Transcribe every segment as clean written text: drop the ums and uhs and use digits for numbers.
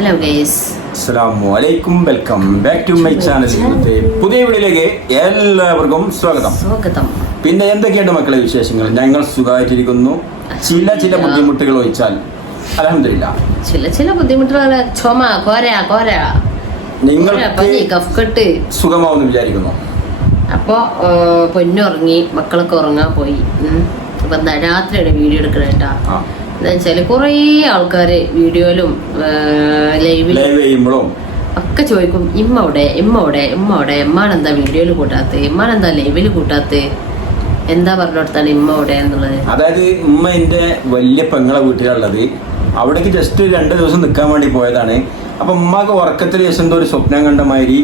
Hello guys, അസ്സലാമു അലൈക്കും. Welcome back to my channel. പുതിയ വീഡിയോയിലേക്ക് എല്ലാവർക്കും സ്വാഗതം. പിന്നെ എന്തൊക്കെയുണ്ട് മക്കളെ വിശേഷങ്ങൾ? ഞങ്ങൾ സുഖമായിട്ടിരിക്കുന്നു. ചില ബുദ്ധിമുട്ടുകൾ ഒഴിച്ചാൽ അൽഹംദുലില്ലാ. ചില ബുദ്ധിമുട്ടുകൾ, ചുമ, കോര നിങ്ങൾക്ക് സുഖമാവുമെന്ന് വിചാരിക്കുന്നു. അപ്പോ പൊന്നുറങ്ങി, മക്കളൊക്കെ ഉറങ്ങാൻ പോയി. അപ്പൊ രാത്രിയാണ് വീഡിയോ എടുക്കണേട്ടാ. എന്താ വെച്ചാല് കുറേ ആൾക്കാര് വീഡിയോയിലും ലൈവ് ചെയ്യുമ്പോഴും ഒക്കെ ചോദിക്കും, ഇമ്മവിടെ എമ്മാനെന്താ വീഡിയോയിൽ കൂട്ടാത്ത, എമ്മാനെന്താ ലൈവിൽ കൂട്ടാത്ത, എന്താ പറഞ്ഞോടത്താണ് ഇമ്മവിടെ എന്നുള്ളത്. അതായത് ഉമ്മ എന്റെ വലിയ പെങ്ങളെ വീട്ടിലുള്ളത്. അവിടേക്ക് ജസ്റ്റ് 2 ദിവസം നിൽക്കാൻ വേണ്ടി പോയതാണ്. അപ്പൊ ഉമ്മക്ക് ഉറക്കത്തിൽ എന്തോ ഒരു സ്വപ്നം കണ്ട മാതിരി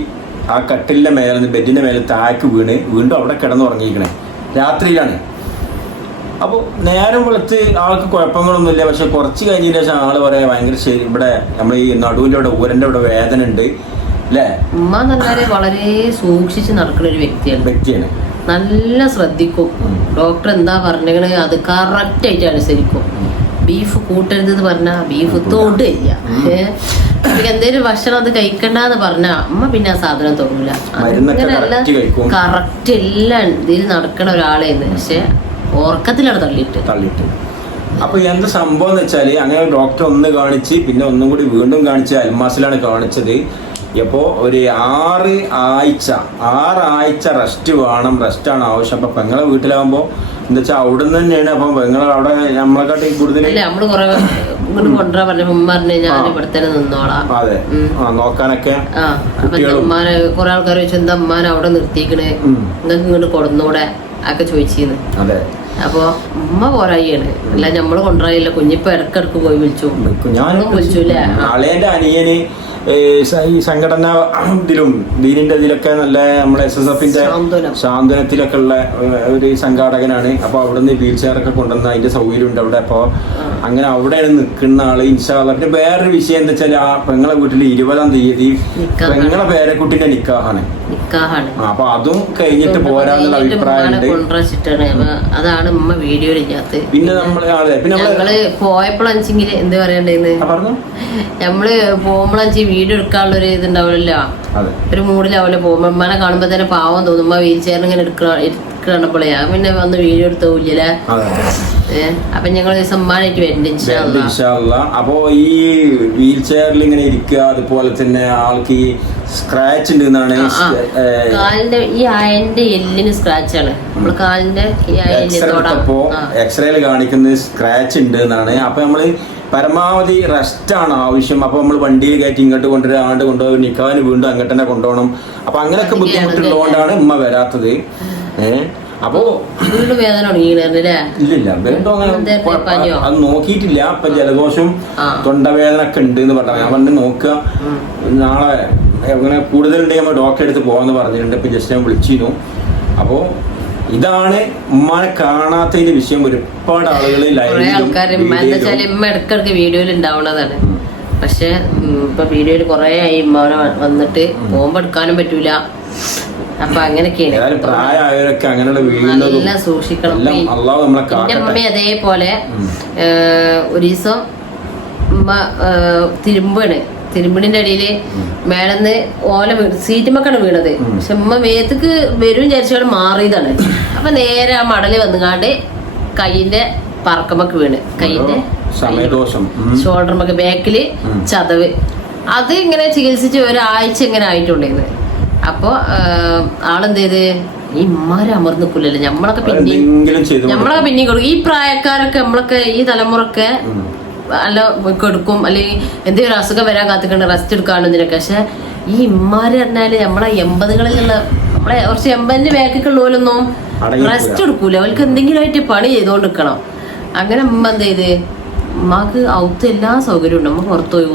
ആ കട്ടിലിന്റെ മേലെ, ബെഡിന്റെ മേലെ താഴേക്ക് വീണ്ടും അവിടെ കിടന്നുറങ്ങിയിരിക്കണേ. രാത്രിയിലാണ്. അപ്പോൾ നേരം വെളുത്ത് ആൾക്ക് കുഴപ്പങ്ങളൊന്നുമില്ല. പക്ഷെ കുറച്ച് കഴിഞ്ഞതിന് ശേഷം ആള് പറയാ ഭയങ്കര ശരി, ഇവിടെ നമ്മൾ ഈ നടുവിന്റെ ഇവിടെ ഊരന്റെ ഇവിടെ വേദന ഉണ്ട് അല്ലേ. ഉമ്മ എന്നാല് വളരെ സൂക്ഷിച്ച് നടക്കുന്ന ഒരു വ്യക്തിയാണ്. നല്ല ശ്രദ്ധിക്കും. ഡോക്ടർ എന്താ പറഞ്ഞത് അത് കറക്റ്റ് ആയിട്ട് അനുസരിക്കും. ബീഫ് കൂട്ടരുത് പറഞ്ഞാ ബീഫ് തൊടില്ല. എന്തേലും ഭക്ഷണം അത് കഴിക്കണ്ടെന്ന് പറഞ്ഞാ അമ്മ പിന്നെ ആ സാധനം തൊടൂല. അങ്ങനെയല്ല, കറക്റ്റ് എല്ലാം ഇതിൽ നടക്കണ ഒരാളെന്ന്. പക്ഷെ ഓർക്കത്തിലാണ് തള്ളിയിട്ട്. അപ്പൊ എന്ത് സംഭവം എന്ന് വെച്ചാല്, അങ്ങനെ ഡോക്ടർ ഒന്ന് കാണിച്ച് പിന്നെ ഒന്നും കൂടി വീണ്ടും കാണിച്ച് അൽമാസിലാണ് കാണിച്ചത്. അപ്പോ ഒരു 6 ആഴ്ച റെസ്റ്റ് വേണം. റെസ്റ്റാണ് ആവശ്യം. അപ്പൊ പെങ്ങളെ വീട്ടിലാകുമ്പോ എന്താ വെച്ചാൽ അവിടെ നിന്ന് തന്നെയാണ്. അപ്പൊ പെങ്ങളെ അവിടെ നമ്മളെക്കാട്ടി കൂടുതൽ നമ്മള് കൊറേ കൊണ്ടുവരാൻ പറഞ്ഞു. ഉമ്മ പറഞ്ഞു ഞാൻ ഇവിടെ തന്നെ നിന്നോളാം. അതെ, നോക്കാനൊക്കെ. ഉമ്മാനെ കുറെ ആൾക്കാർ ചോദിച്ചു, എന്താ ഉമ്മാനെ അവിടെ നിർത്തിക്കണേ, നിങ്ങൾക്ക് ഇങ്ങോട്ട് കൊടുന്നൂടെ ഒക്കെ ചോദിച്ചിരുന്നു. അപ്പൊ ഉമ്മ പോരായിയാണ്. അല്ല നമ്മള് കൊണ്ടുപോയില്ല. കുഞ്ഞിപ്പോ ഇടക്കിടക്ക് പോയി വിളിച്ചു. ഞാനും വിളിച്ചൂല്ലേ. അളയന്റെ അനിയന് ഈ സംഘടന ഇതിലും ദീനിന്റെ ഇതിലൊക്കെ നല്ല നമ്മുടെ SSFന്റെ സാന്ത്വനത്തിലൊക്കെ ഉള്ള ഒരു സംഘാടകനാണ്. അപ്പൊ അവിടുന്ന് വീൽ ചെയറൊക്കെ കൊണ്ടുവന്ന അതിന്റെ സൗകര്യം ഉണ്ട് അവിടെ. അപ്പൊ അങ്ങനെ അവിടെയാണ് നിൽക്കുന്ന ആള്. ഇൻഷാ അല്ലാഹ്. പിന്നെ വേറൊരു വിഷയം എന്താ വെച്ചാൽ, ആ പെങ്ങളെ വീട്ടിൽ 20-ാം തീയതി പെങ്ങളെ പേരക്കുട്ടിന്റെ നിക്കാഹാണ്. അപ്പൊ അതും കഴിഞ്ഞിട്ട് പോരാന്നുള്ള അഭിപ്രായമുണ്ട്. അതാണ് ഉമ്മ വീഡിയോയിൽ ഇല്ലാത്ത. പിന്നെ നമ്മള് ഞങ്ങള് പോയപ്പോഴെങ്കിൽ എന്ത് പറയണ്ടേന്ന്, നമ്മള് പോകുമ്പോഴാ വീഡിയോ എടുക്കാനുള്ള ഒരു ഇതുണ്ടാവില്ലല്ലോ, ഒരു മൂഡിലാവില്ല. പോകുമ്പോ ഉമ്മനെ കാണുമ്പോ തന്നെ പാവം തോന്നും. ഉമ്മ വീൽ ചെയറിന് ഇങ്ങനെ എടുക്കണപ്പോളേ പിന്നെ വന്ന് വീഡിയോ എടുത്തോല്ലേ. അപ്പൊ ഞങ്ങൾ ഉമ്മാനായിട്ട് വരുന്നുണ്ട്. അപ്പൊ ഈ വീൽ ചെയറിൽ ഇങ്ങനെ ഇരിക്കുക, അതുപോലെ തന്നെ ആൾക്ക് ഈ സ്ക്രാച്ച് ഉണ്ട് എന്നാണ്. കാലിന്റെ ഈ അയന്റെ എല്ലിന് സ്ക്രാച്ച് ആണ്. നമ്മള് കാലിന്റെ ഈ അയപ്പോ എക്സ്റേയിൽ കാണിക്കുന്നത് സ്ക്രാച്ച് ഉണ്ട് എന്നാണ്. അപ്പൊ നമ്മള് പരമാവധി റെസ്റ്റ് ആണ് ആവശ്യം. അപ്പൊ നമ്മൾ വണ്ടിയിൽ കയറ്റി ഇങ്ങോട്ട് കൊണ്ടുവരാണ്ട് കൊണ്ടുപോയി നിൽക്കാൻ വീണ്ടും അങ്ങോട്ട് തന്നെ കൊണ്ടുപോകണം. അപ്പൊ അങ്ങനെയൊക്കെ ബുദ്ധിമുട്ടുള്ളതുകൊണ്ടാണ് ഉമ്മ വരാത്തത്. അപ്പൊ വേദന ഇല്ലില്ല, വീണ്ടും അത് നോക്കിയിട്ടില്ല. ഇപ്പൊ ജലദോഷം തൊണ്ടവേദന ഒക്കെ ഉണ്ട് എന്ന് പറഞ്ഞു. ഞാൻ പറഞ്ഞു നോക്കുക, നാളെ അങ്ങനെ കൂടുതലുണ്ടെങ്കിൽ നമ്മൾ ഡോക്ടറെ അടുത്ത് പോകാന്ന് പറഞ്ഞിട്ടുണ്ട്. ഇപ്പൊ ജസ്റ്റ് ഞാൻ വിളിച്ചിരുന്നു. അപ്പൊ ഇതാണ് ഉമ്മാനെ കാണാത്തതിന്റെ വിഷയം. ഒരുപാട് ആളുകൾ ഇടക്കിടക്ക് വീഡിയോയിൽ ഉണ്ടാവുന്നതാണ്. പക്ഷെ ഇപ്പൊ വീഡിയോയിൽ കൊറേ ആയി ഉമ്മാനെ വന്നിട്ട് പോകുമ്പോ എടുക്കാനും പറ്റൂല. അപ്പൊ അങ്ങനെയൊക്കെയാണ്. പ്രായമായവരൊക്കെ അങ്ങനെയുള്ള നല്ല സൂക്ഷിക്കണം. എന്റെ അമ്മ അതേപോലെ ഒരു ദിവസം ഉമ്മ തിരുമ്പണിന്റെ അടിയില് മേളന്ന് ഓല സീറ്റുമൊക്കെയാണ് വീണത്. പക്ഷെ ഉമ്മ വേത്തക്ക് വരും വിചാരിച്ചോടെ മാറിയതാണ്. അപ്പൊ നേരെ ആ മടല് വന്നുകാണ്ട് കൈയിന്റെ പറക്കമൊക്കെ വീണ്, കൈയിന്റെ ഷോൾഡർമൊക്കെ ബാക്കില് ചതവ്. അത് ഇങ്ങനെ ചികിത്സിച്ച് 1 ആഴ്ച ഇങ്ങനെ ആയിട്ടുണ്ടായിരുന്നു. അപ്പൊ ആളെന്ത് ചെയ്ത്, ഈ ഉമ്മാരെ അമർന്നിക്കൂലല്ലോ, നമ്മളൊക്കെ പിന്നെയും കൊടുക്കും. ഈ പ്രായക്കാരൊക്കെ നമ്മളൊക്കെ ഈ തലമുറക്കെ അല്ല കൊടുക്കും, അല്ലെങ്കിൽ എന്തെങ്കിലും ഒരു അസുഖം വരാൻ കാത്തിക്കണ്ട് റെസ്റ്റ് എടുക്കാണെന്നതിനൊക്കെ. പക്ഷെ ഈ ഇമ്മാര് പറഞ്ഞാല് നമ്മളെ 80കളിലുള്ള നമ്മളെ കുറച്ച് 80ന്റെ ബാക്കിലുള്ളവരൊന്നും റെസ്റ്റ് എടുക്കൂല. അവർക്ക് എന്തെങ്കിലും ആയിട്ട് പണി ചെയ്തോണ്ടിരിക്കണം. അങ്ങനെ ഉമ്മ എന്ത് ചെയ്ത്, ഉമ്മാക്ക് ഔത്ത് എല്ലാ സൗകര്യവും ഉണ്ട്. നമ്മ പുറത്തുപോയി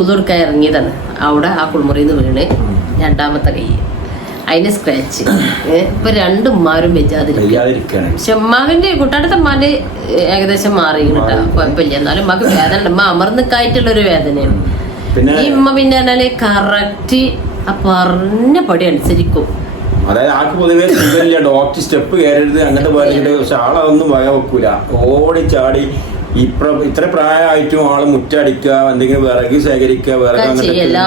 ഉതുകൊടുക്കാൻ ഇറങ്ങിയതാണ്. അവിടെ ആ കുളിമുറിന്ന് വീണ് 2ാമത്തെ കൈ, അതിന് സ്ക്രാച്ച്. ഇപ്പൊ 2 ഉമ്മാരും വെജാതിരിക്കും. പക്ഷെ ഉമ്മാവിന്റെ കുട്ടാടത്തെ ഉമ്മാന്റെ ഏകദേശം മാറി കേട്ടാ, കുഴപ്പമില്ല. എന്നാലും ഉമ്മാക്ക് വേദന, ഉമ്മ അമർന്നിക്കായിട്ടുള്ളൊരു വേദനയാണ്. ഈ ഉമ്മ പിന്നെ പറഞ്ഞാല് കറക്റ്റ് ആ പറഞ്ഞ പടി അനുസരിക്കും. അതായത് ആൾക്ക് പൊതുവേ ഡോക്ടർ സ്റ്റെപ്പ് കയറരുത് അങ്ങനത്തെ പറയുന്നുണ്ട്. പക്ഷെ ആളതൊന്നും വക വെക്കൂല. ഓടി ചാടി ഇത്ര പ്രായമായിട്ടും ആള് മുറ്റടിക്കുക, എന്തെങ്കിലും വിറക് ശേഖരിക്കുക, വിറക് എല്ലാ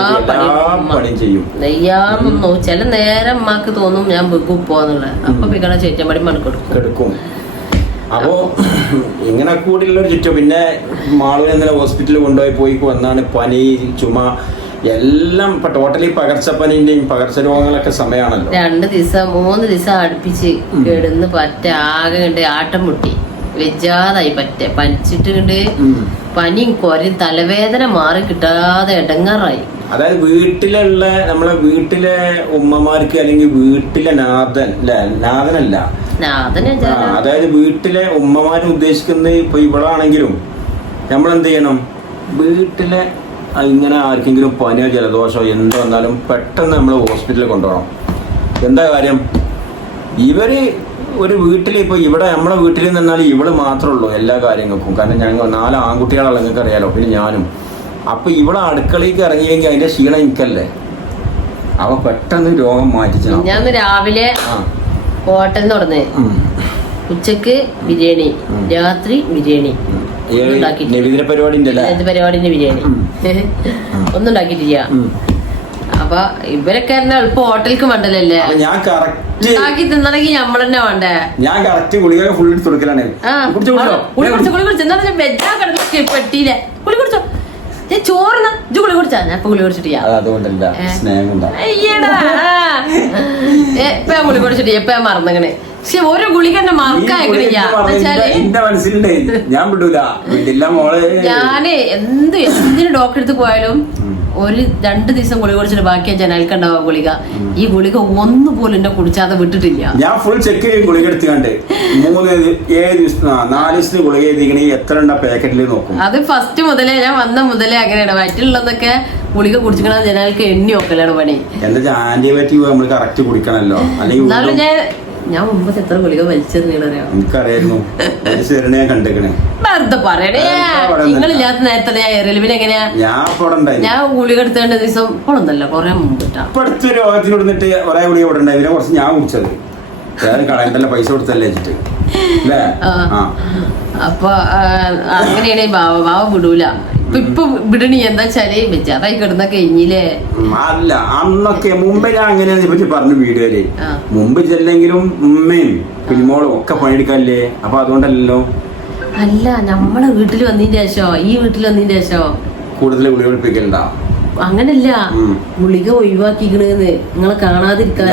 പണിയും ചെയ്യും. നെയ്യാന്നോ ചില നേരം അമ്മക്ക് തോന്നും ഞാൻ വെക്കും പോവാന്നുള്ള, അപ്പൊ പിക്കണ ചേറ്റമ്പടി മണക്കെടുക്കും. അപ്പോ ഇങ്ങനെ കൂടിയുള്ള ഒരു ചുറ്റും. പിന്നെ മാളുവിനെ ഇന്നലെ ഹോസ്പിറ്റലിൽ പോയി വന്നാണ്. പനി, ചുമ എല്ലാം ഇപ്പൊ ടോട്ടലി പകർച്ചപ്പനിന്റെയും പകർച്ചരോഗങ്ങളൊക്കെ സമയമാണല്ലോ. 2 ദിവസം 3 ദിവസം അടുപ്പിച്ച് കിടന്ന് പറ്റ ആകെ കണ്ട് ആട്ടം മുട്ടി വെജാതായി പനിച്ചിട്ട് കണ്ട് പനിയും കൊരയും തലവേദന മാറി കിട്ടാതെ ഇടങ്ങാറായി. അതായത് വീട്ടിലുള്ള നമ്മളെ വീട്ടിലെ ഉമ്മമാർക്ക് അല്ലെങ്കിൽ വീട്ടിലെ നാഥനല്ല, അതായത് വീട്ടിലെ ഉമ്മമാര് ഉദ്ദേശിക്കുന്നത് ഇപ്പൊ ഇവളാണെങ്കിലും നമ്മളെന്ത് ചെയ്യണം, വീട്ടിലെ ഇങ്ങനെ ആർക്കെങ്കിലും പനിയോ ജലദോഷമോ എന്ത് വന്നാലും പെട്ടെന്ന് നമ്മൾ ഹോസ്പിറ്റലിൽ കൊണ്ടുപോകണം. എന്താ കാര്യം, ഇവര് ഒരു വീട്ടിൽ ഇപ്പൊ ഇവിടെ നമ്മളെ വീട്ടിൽ നിന്നാൽ ഇവള് മാത്രമേ ഉള്ളൂ എല്ലാ കാര്യങ്ങൾക്കും. കാരണം ഞങ്ങൾ 4 ആൺകുട്ടികളാണ്, നിങ്ങൾക്ക് അറിയാലോ, പിന്നെ ഞാനും. അപ്പൊ ഇവിടെ അടുക്കളയ്ക്ക് ഇറങ്ങിയെങ്കിൽ അതിന്റെ ക്ഷീണം എനിക്കല്ലേ. അവ പെട്ടെന്ന് രോഗം മാറ്റിച്ചു. ഞാൻ രാവിലെ ഹോട്ടലിൽ തുടങ്ങി, ഉച്ചക്ക് ബിരിയാണി, രാത്രി ബിരിയാണി. പരിപാടിന്റെ ബിരിയാണി ഒന്നും ഉണ്ടാക്കിട്ടില്ല. അപ്പൊ ഇവരൊക്കെ എളുപ്പം ഹോട്ടലിക്ക് മണ്ടലല്ലേ, ഉണ്ടാക്കി തിന്നണമെങ്കിൽ നമ്മളെന്നെ വേണ്ടേ. ഞാൻ കറക്റ്റ് ഗുളിക ഫുൾ എടുത്ത് കൊടുക്കലാണ്. വെജാ കിടന്ന് പെട്ടിയിലെ കുളി കുടിച്ചോ, ചോറിന ഗുളി കുടിച്ചാ. ഞാൻ ഇപ്പൊ ഗുളി കുടിച്ചിട്ടില്ല, ഇപ്പൊ ഗുളി കുടിച്ചിട്ടില്ല, ഇപ്പൊ ഞാൻ മറന്നങ്ങനെ. പക്ഷെ ഓരോ ഗുളിക എന്നെ മറക്കായിക്കണില്ല. ഞാന് എന്തിനു ഡോക്ടറെ അടുത്ത് പോയാലും ഒരു 2 ദിവസം ഗുളിക കുടിച്ചിട്ട് ബാക്കിയാ ജനാൽക്കുണ്ടാവും ഗുളിക. ഈ ഗുളിക ഒന്നുപോലും എന്നെ കുടിച്ചാതെ വിട്ടിട്ടില്ല. ഞാൻ ഫുൾ ചെക്ക് ചെയ്യും ഗുളിക എടുത്തുകൊണ്ട് 4 ദിവസത്തിന് ഗുളിക എഴുതിക്കണേ എത്ര ഉണ്ടാ പാക്കറ്റിൽ നോക്കും. അത് ഫസ്റ്റ് മുതലേ ഞാൻ വന്ന മുതലേ അങ്ങനെയാണ്. വയറ്റിലുള്ളതൊക്കെ ഗുളിക കുടിച്ചിക്കണ ജനാൽക്ക് എണ്ണി നോക്കലാണ് പണി. എന്താ ആന്റിബയോട്ടിക് നമ്മൾ കറക്റ്റ് കുടിക്കണല്ലോ. അല്ലെങ്കിൽ ഞാൻ മുമ്പ് എത്ര ഗുളിക വലിച്ചെറിയണറിയാം. എനിക്കറിയായിരുന്നു, വെറുതെ പറയണേ. നിങ്ങളില്ലാത്ത നേരത്തെ ഞാൻ ഏറിയില്ല. പിന്നെ എങ്ങനെയാ ഞാൻ ഗുളിക എടുത്തേണ്ട ദിവസം ഇപ്പോഴൊന്നല്ല, കൊറേ മുമ്പ് രോഗത്തിനോടിട്ട് കുറെ ഗുളിക ഇവിടെ ഉണ്ടായി. കുറച്ച് ഞാൻ കുടിച്ചത് കളയണ്ടല്ല, പൈസ കൊടുത്തല്ലേ വെച്ചിട്ട്. അപ്പൊ അങ്ങനെയാണ് ബാവ വിടൂല. ഇപ്പൊ വിടണി എന്താ വെച്ചാല് വെച്ചാതായി കിടന്ന കഴിഞ്ഞില്ലേ. അല്ല അന്നൊക്കെ മുമ്പ് ഞാൻ അങ്ങനെയാണ് പറ്റി പറഞ്ഞു വീടുകാര്. മുമ്പ് ചെല്ലെങ്കിലും ഉമ്മയും കുഞ്ഞുമോളും ഒക്കെ പണിയെടുക്കാല്ലേ. അപ്പൊ അതുകൊണ്ടല്ലോ. അല്ല നമ്മളെ വീട്ടിൽ വന്നതിന്റെ ശേഷോ ഈ വീട്ടിൽ വന്നതിന്റെ ശേഷോ കൂടുതൽ ഗുളിക പിടിപ്പിക്കലുണ്ടാ? അങ്ങനല്ല, ഗുളിക ഒഴിവാക്കിക്കണെന്ന് നിങ്ങളെ കാണാതിരിക്കാതെ.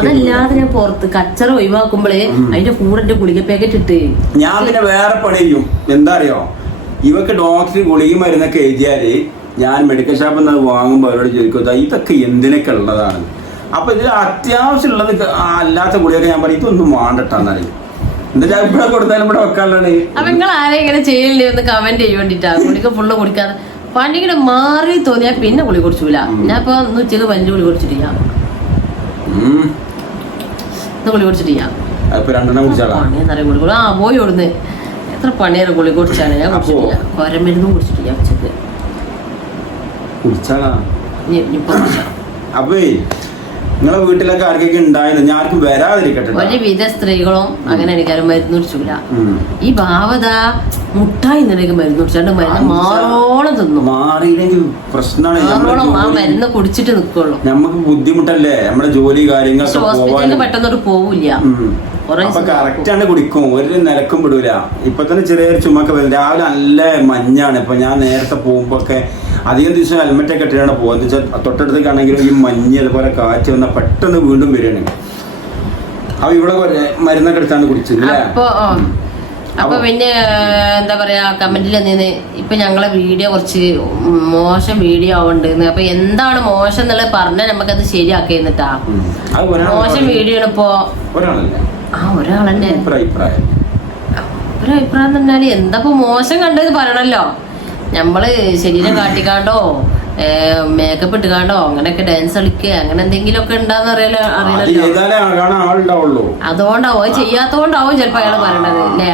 അതല്ലാതെ ഞാൻ പുറത്ത് കച്ചറ ഒഴിവാക്കുമ്പോളേ അതിന്റെ കൂടെ എന്റെ ഗുളിക പാക്കറ്റ് ഇട്ട് ഞാൻ പിന്നെ വേറെ പണി ചെയ്യും. എന്താ അറിയോ, ഇവക്ക് ഡോക്ടർ ഗുളിക മരുന്നൊക്കെ എഴുതിയാല് ഞാൻ മെഡിക്കൽ ഷോപ്പിൽ നിന്ന് വാങ്ങുമ്പോൾ അവരോട് ചോദിക്കും ഇതൊക്കെ എന്തിനൊക്കെ ഉള്ളതാണ്. അപ്പൊ ഇതിൽ അത്യാവശ്യം ഉള്ളത് അല്ലാത്ത ഗുളിയൊക്കെ ഞാൻ പറയും ഇതൊന്നും വേണ്ടട്ടാന്നറിയും. എന്താ ഇവിടെ കൊടുത്താലും ഇവിടെ വെക്കാനുള്ളത്. അപ്പൊ നിങ്ങൾ ആരെയും ഇങ്ങനെ ചെയ്യണ്ടേ ഒന്ന് കമന്റ് ചെയ്യാൻ വേണ്ടിട്ടാ. ഗുളിക ഫുള്ള് കുടിക്കാതെ പണിയുടെ മാറി തോന്നിയാ പിന്നെ ഗുളി കുടിച്ചൂല. ഞാൻ ഇപ്പൊ ഒന്ന് ഉച്ചക്ക് 5 ഗുളി കുടിച്ചിട്ടില്ല, ഗുളി കുടിച്ചിട്ടില്ല. ഗുളി പോയി ഓടുന്ന് എത്ര പണിയേറെ ഗുളി കുടിച്ചാണ്. ഞാൻ കുടിച്ചിട്ടില്ല, കൊരമരുന്നും കുടിച്ചിട്ടില്ല ഉച്ചക്ക്. അപ്പൊ നിങ്ങളെ വീട്ടിലൊക്കെ ആർക്കൊക്കെ ഉണ്ടായിരുന്നു, ഞാൻ ആർക്കും വരാതിരിക്കട്ടെ. ഒരുവിധ സ്ത്രീകളും അങ്ങനെ എനിക്കാരും മരുന്ന് കുടിച്ചില്ല. ഈ ഭാവത മുട്ടായി നിനക്ക് മരുന്ന് കുടിച്ചാണ്ട് മരുന്ന് മാറോളം തിന്നു. മാറിയില്ലെങ്കിൽ പ്രശ്നമാണ്. ആ മരുന്ന് കുടിച്ചിട്ട് നിക്കുള്ളൂ. നമുക്ക് ബുദ്ധിമുട്ടല്ലേ നമ്മുടെ ജോലി കാര്യങ്ങളൊക്കെ. ഹോസ്പിറ്റലിൽ പെട്ടെന്നോട്ട് പോവില്ല. അപ്പൊ കറക്റ്റ് ആണ് കുടിക്കും, ഒരു നിലക്കും വിടൂല. ഇപ്പൊ തന്നെ ചെറിയൊരു ചുമക്കെ വരും. രാവിലെ നല്ല മഞ്ഞാണ്. ഇപ്പൊ ഞാൻ നേരത്തെ പോകുമ്പോ ഒക്കെ അധികം ദിവസം ഹെൽമെറ്റ് ഒക്കെ ഇട്ടിട്ടാണ് പോകുന്നത്. തൊട്ടടുത്തേക്കാണെങ്കിലും ഈ മഞ്ഞ് അതുപോലെ കാറ്റ് വന്നാൽ പെട്ടെന്ന് വീണ്ടും വരികയാണ്. അപ്പൊ ഇവിടെ മരുന്നൊക്കെ എടുത്താണ് കുടിച്ചത്. അപ്പൊ പിന്നെ എന്താ പറയാ, കമന്റിൽ നിന്ന് ഇപ്പൊ ഞങ്ങളെ വീഡിയോ കുറച്ച് മോശം വീഡിയോ ആവുന്നുണ്ട്. അപ്പൊ എന്താണ് മോശം എന്നുള്ളത് പറഞ്ഞാൽ നമുക്കത് ശരിയാക്കിട്ടാ. മോശം വീഡിയോ ആണ് ഇപ്പൊ ഒരാളെന്നെ ഒരഭിപ്രായം പറഞ്ഞാല് എന്താ മോശം കണ്ടത് പറയണല്ലോ. നമ്മള് ശരീരം കാട്ടിക്കാണ്ടോ മേക്കപ്പ് ഇട്ടുകാണ്ടോ അങ്ങനെയൊക്കെ ഡാൻസ് കളിക്കുക അങ്ങനെ എന്തെങ്കിലും ഒക്കെ ഉണ്ടാന്ന് അറിയണല്ലോ. അതുകൊണ്ടാവും, ചെയ്യാത്തോണ്ടാവും ചിലപ്പോ അയാള് പറയണത് അല്ലേ.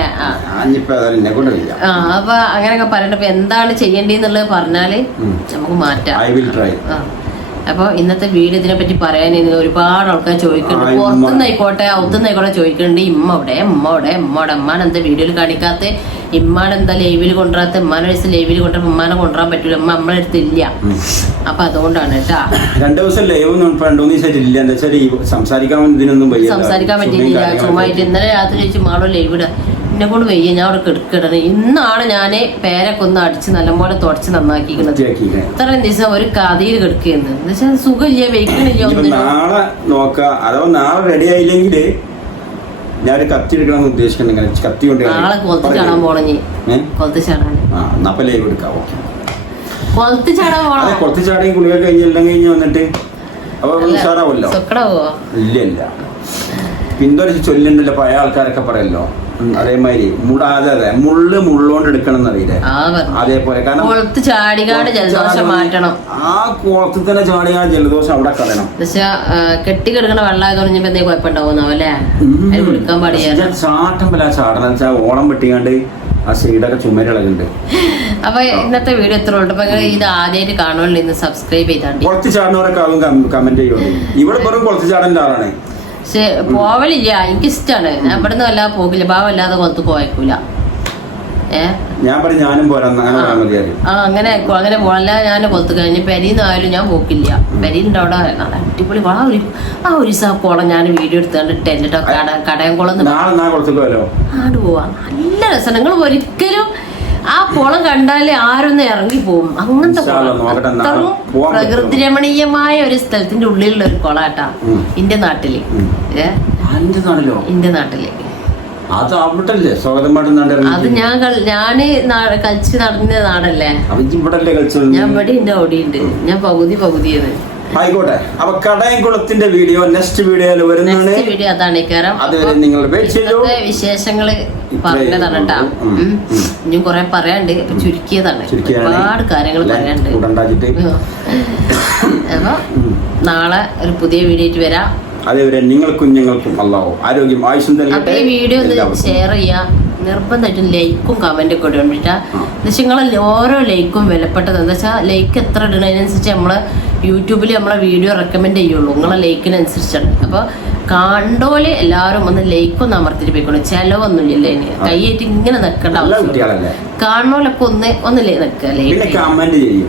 അപ്പൊ അങ്ങനെയൊക്കെ പറയണ്ട. എന്താണ് ചെയ്യേണ്ടതെന്നുള്ളത് പറഞ്ഞാല് നമുക്ക് മാറ്റാം. അപ്പൊ ഇന്നത്തെ വീഡിയോ ഇതിനെ പറ്റി പറയാൻ ഒരുപാട് ആൾക്കാർ ചോദിക്കുന്നുണ്ട്. പുറത്തുനിന്നായിക്കോട്ടെ അവുത്തുനിന്നായിക്കോട്ടെ ചോദിക്കുന്നുണ്ട്, ഇമ്മാനെന്താ വീഡിയോയിൽ കാണിക്കാത്ത, ഇമ്മാനെന്താ ലൈവിൽ കൊണ്ടുവരാത്ത, ഇമ്മാനെ വയസ്സ് ലൈവിൽ കൊണ്ടുവരാൻ ഇമ്മാനെ കൊണ്ടുവരാൻ പറ്റൂല, നമ്മളെ അടുത്തില്ല. അപ്പൊ അതുകൊണ്ടാണ് കേട്ടാ 2 ദിവസം ലൈവ് 2 ദിവസം ഇല്ല. എന്താ വെച്ചാൽ സംസാരിക്കാൻ പറ്റിയില്ല, ചുമ്മായിട്ട്. ഇന്നലെ രാത്രി ചോദിച്ചു മാളോ ലൈവ് ഇടാ, എന്നെ കൊണ്ട് വയ്യ, ഞാൻ അവിടെ കിടക്കിടണം. ഇന്നാണ് ഞാൻ പേരൊക്കെ ഒന്ന് അടിച്ച് നല്ലപോലെ തുടച്ച് നന്നാക്കിക്കുന്നത്. ഇത്രയും ദിവസം ഒരു കഥയിൽ കിടക്കുന്നത് എന്ന് വെച്ചാൽ സുഖമില്ല, വെയ്ക്കണില്ല. നാളെ നോക്കാം, അഥവാ നാളെ റെഡി ആയില്ലെങ്കിൽ ഞാൻ കത്തി എടുക്കണമെന്ന് ഉദ്ദേശിക്കുന്നുണ്ട്. കത്തി കൊണ്ട് നാളെ കൊലത്ത് ചാടാൻ പോണഞ്ഞ്, കൊലത്ത് ചാടാൻ ലൈവ് എടുക്കാം. കൊലത്ത് ചാടാൻ പോണം. കൊലത്ത് ചാടി കുളികൾ കഴിഞ്ഞ് എല്ലാം കഴിഞ്ഞ് വന്നിട്ട് അപ്പൊ ഉഷാറാവല്ലോ. ഇല്ല പിന്തുടച്ച് ചൊല്ലുണ്ടല്ലോ, പഴയ ആൾക്കാരൊക്കെ പറയല്ലോ അതേമാതിരി അതെ മുള്ളോണ്ട് എടുക്കണം എന്നറിയില്ലേ, അതേപോലെ. കാരണം ജലദോഷം മാറ്റണം. ആ കുളത്തിൽ തന്നെ ചാടിയാൽ ജലദോഷം അവിടെ കളയണം. കെട്ടി കിടക്കണ വെള്ളമായതുകൊണ്ട് എന്തെങ്കിലും കുഴപ്പമുണ്ടാവുന്നാവും അല്ലേ, കുളിക്കാൻ പാടില്ല. ചാട്ടമ്പല ചാടണം വെച്ചാൽ ഓളം വെട്ടിക്കാണ്ട് ആ സൈഡൊക്കെ ചുമരിളകുണ്ട്. അപ്പൊ ഇന്നത്തെ വീഡിയോ എത്ര ഉണ്ട്. അപ്പൊ ഇത് ആദ്യമായിട്ട് കാണുമല്ലോ, ഇന്ന് സബ്സ്ക്രൈബ് ചെയ്താണ്ട്. കുറച്ച് ചാടുന്നവരൊക്കെ ആവും കമന്റ് ചെയ്യുള്ളൂ. ഇവിടെ വെറും കുറച്ച് ചാടേണ്ട ആളാണ്. പക്ഷെ പോവലില്ല, എനിക്കിഷ്ടാണ്. ഞാൻ ഇവിടെ നിന്ന് വല്ലാതെ പോകില്ല, ഭാവല്ലാതെ കൊലത്ത് പോയേക്കൂല. ഞാനും അങ്ങനെ പോകല്ല. ഞാൻ കൊലത്ത് കഴിഞ്ഞ് പെരീന്നായാലും ഞാൻ പോക്കില്ല. പെരീൻ്റെ അവിടെ നല്ല അടിപൊളി ആ ഒരു കുളം ഞാൻ വീഡിയോ എടുത്തുകൊണ്ട് ഇട്ടോ കടയംകുളം ആണ്ട് പോവാ. നല്ല രസം. നിങ്ങൾ ഒരിക്കലും ആ കുളം കണ്ടാല് ആരൊന്ന് ഇറങ്ങി പോകും. അങ്ങനത്തെ പ്രകൃതി രമണീയമായ ഒരു സ്ഥലത്തിന്റെ ഉള്ളിലുള്ള ഒരു കുളാട്ടാ എന്റെ നാട്ടില്. എന്റെ നാട്ടില് അത് ഞാന് കളിച്ച് നടന്ന നാടല്ലേ. ഞാൻ ഇവിടെ എന്റെ ഓടിയുണ്ട്. ഞാൻ പകുതിയാണ്. ആയിക്കോട്ടെ. അപ്പൊ കടയംകുളത്തിന്റെ വീഡിയോ നെക്സ്റ്റ് വീഡിയോയിൽ വരുന്നതാണ്. വീഡിയോ അതാണ് വിശേഷങ്ങള് പറഞ്ഞതാണ് കേട്ടാ. ഇനിയും കുറെ പറയാണ്ട്, ചുരുക്കിയതാണ്. ഒരുപാട് കാര്യങ്ങൾ പറയാണ്ട്. അപ്പൊ നാളെ ഒരു പുതിയ വീഡിയോ ആയിട്ട് വരാം. അതേവരെ നിങ്ങൾക്കും ഞങ്ങൾക്കും അല്ലാഹു ആരോഗ്യം ആയുസ്സും തരട്ടെ. ഈ വീഡിയോ ഒന്ന് ഷെയർ ചെയ്യാ, നിർബന്ധമായിട്ടും ലൈക്കും കമന്റും ഒക്കെ ഇടാൻ വേണ്ടിട്ടാ. നിങ്ങളെ ഓരോ ലൈക്കും വിലപ്പെട്ടത്. എന്താ വെച്ചാൽ ലൈക്ക് എത്ര ഇടുന്നതിനനുസരിച്ച് നമ്മളെ യൂട്യൂബിൽ നമ്മളെ വീഡിയോ റെക്കമെൻഡ് ചെയ്യുള്ളൂ, നിങ്ങളെ ലൈക്കിനനുസരിച്ചാണ്. അപ്പൊ കണ്ടോല് എല്ലാവരും ഒന്ന് ലൈക്കൊന്ന് അമർത്തിട്ട് പോയിക്കോളും. ചെലവൊന്നുമില്ല അതിന്, കൈയായിട്ട് ഇങ്ങനെ നിൽക്കേണ്ട ആവശ്യമില്ല. കാണുന്നോലൊക്കെ ഒന്ന് നിൽക്കുക, കമന്റ് ചെയ്യാം.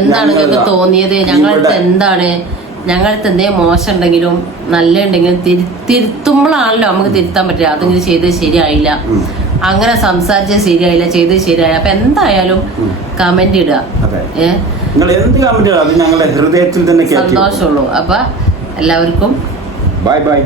എന്താണ് നിങ്ങൾക്ക് തോന്നിയത്, ഞങ്ങളുടെ എന്താണ്, ഞങ്ങൾക്ക് എന്തെങ്കിലും മോശം ഉണ്ടെങ്കിലും നല്ല ഉണ്ടെങ്കിലും തിരുത്തുമ്പോഴാണല്ലോ നമുക്ക് തിരുത്താൻ പറ്റില്ല. അതെങ്കിലും ചെയ്തത് ശരിയായില്ല, അങ്ങനെ സംസാരിച്ചത് ശരിയായില്ല, ചെയ്തത് ശരിയായില്ല. അപ്പൊ എന്തായാലും കമന്റ് ഇടുക. ഹൃദയത്തിൽ തന്നെ സന്തോഷമുള്ളൂ. അപ്പൊ എല്ലാവർക്കും ബൈ ബൈ.